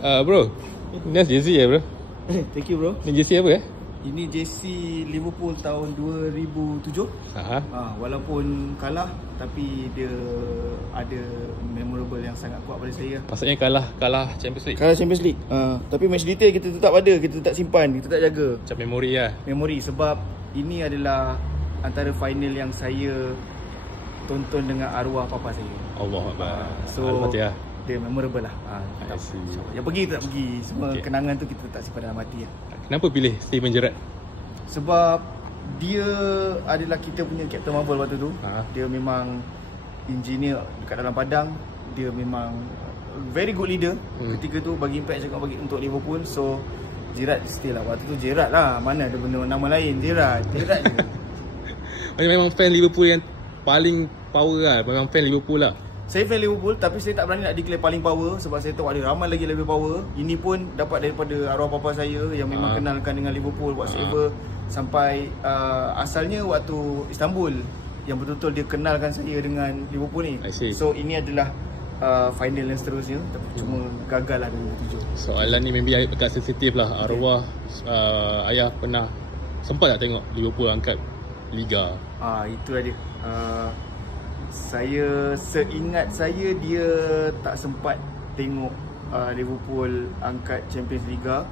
Bro, ni jersey ya bro? Thank you bro. Ni jersey apa Ini jersey Liverpool tahun 2007. Walaupun kalah, tapi dia ada memorable yang sangat kuat pada saya. Maksudnya kalah Champions League? Kalah Champions League. Tapi match detail kita tetap ada, kita tetap simpan, kita tetap jaga. Macam memori lah. Memori, sebab ini adalah antara final yang saya tonton dengan arwah papa saya. Allah Akbar. So Al-Fatihah. dia memorable lah. Yang pergi tak pergi, semua kenangan tu kita tak simpan dalam hati lah. Kenapa pilih Steven Gerrard? Sebab dia adalah kita punya Captain Marvel waktu tu. Dia memang engineer dekat dalam padang. Dia memang very good leader. Ketika tu bagi impact juga bagi untuk Liverpool. So Gerrard still lah. Waktu tu Gerrard lah. Mana ada benda nama lain. Gerrard je. Memang fan Liverpool yang paling power lah. Memang fan Liverpool lah. Saya fan Liverpool, tapi saya tak berani nak declare paling power. Sebab saya tahu ada ramai lagi lebih power. Ini pun dapat daripada arwah papa saya yang memang kenalkan dengan Liverpool whatsoever. Sampai asalnya waktu Istanbul, yang betul-betul dia kenalkan saya dengan Liverpool ni. So ini adalah final yang seterusnya. Tapi cuma gagal lah 2007. Soalan ni maybe agak sensitif lah. Arwah ayah pernah sempat tak tengok Liverpool angkat Liga? Itulah dia. Saya seingat saya dia tak sempat tengok Liverpool angkat Champions Liga.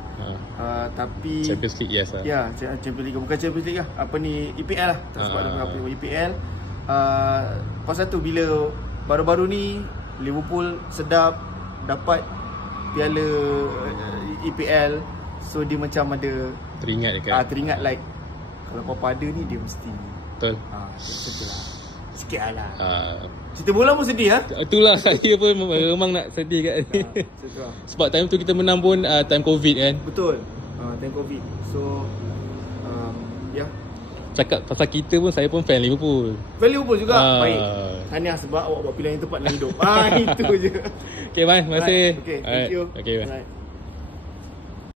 Tapi Champions League yes lah. Ya, Champions Liga, bukan Champions League lah. Apa ni, EPL lah. Tak sempat tengok EPL. Pasal tu bila baru-baru ni Liverpool sedap dapat piala EPL, so dia macam ada teringat dekat. Teringat like kalau papa ada ni dia mesti. Betul. Sedih lah. Sikit lah. Cerita bola pun sedih lah. Itulah saya pun memang nak sedih kat ni. Sebab time tu kita menang pun time COVID kan. Betul. Time COVID. So cakap pasal kita pun, saya pun fan Liverpool. Fan Liverpool juga. Baik. Tahniah sebab awak buat pilihan yang tepat dalam hidup. Itu je. Okay man, terima kasih. Okay, thank you. Okay man.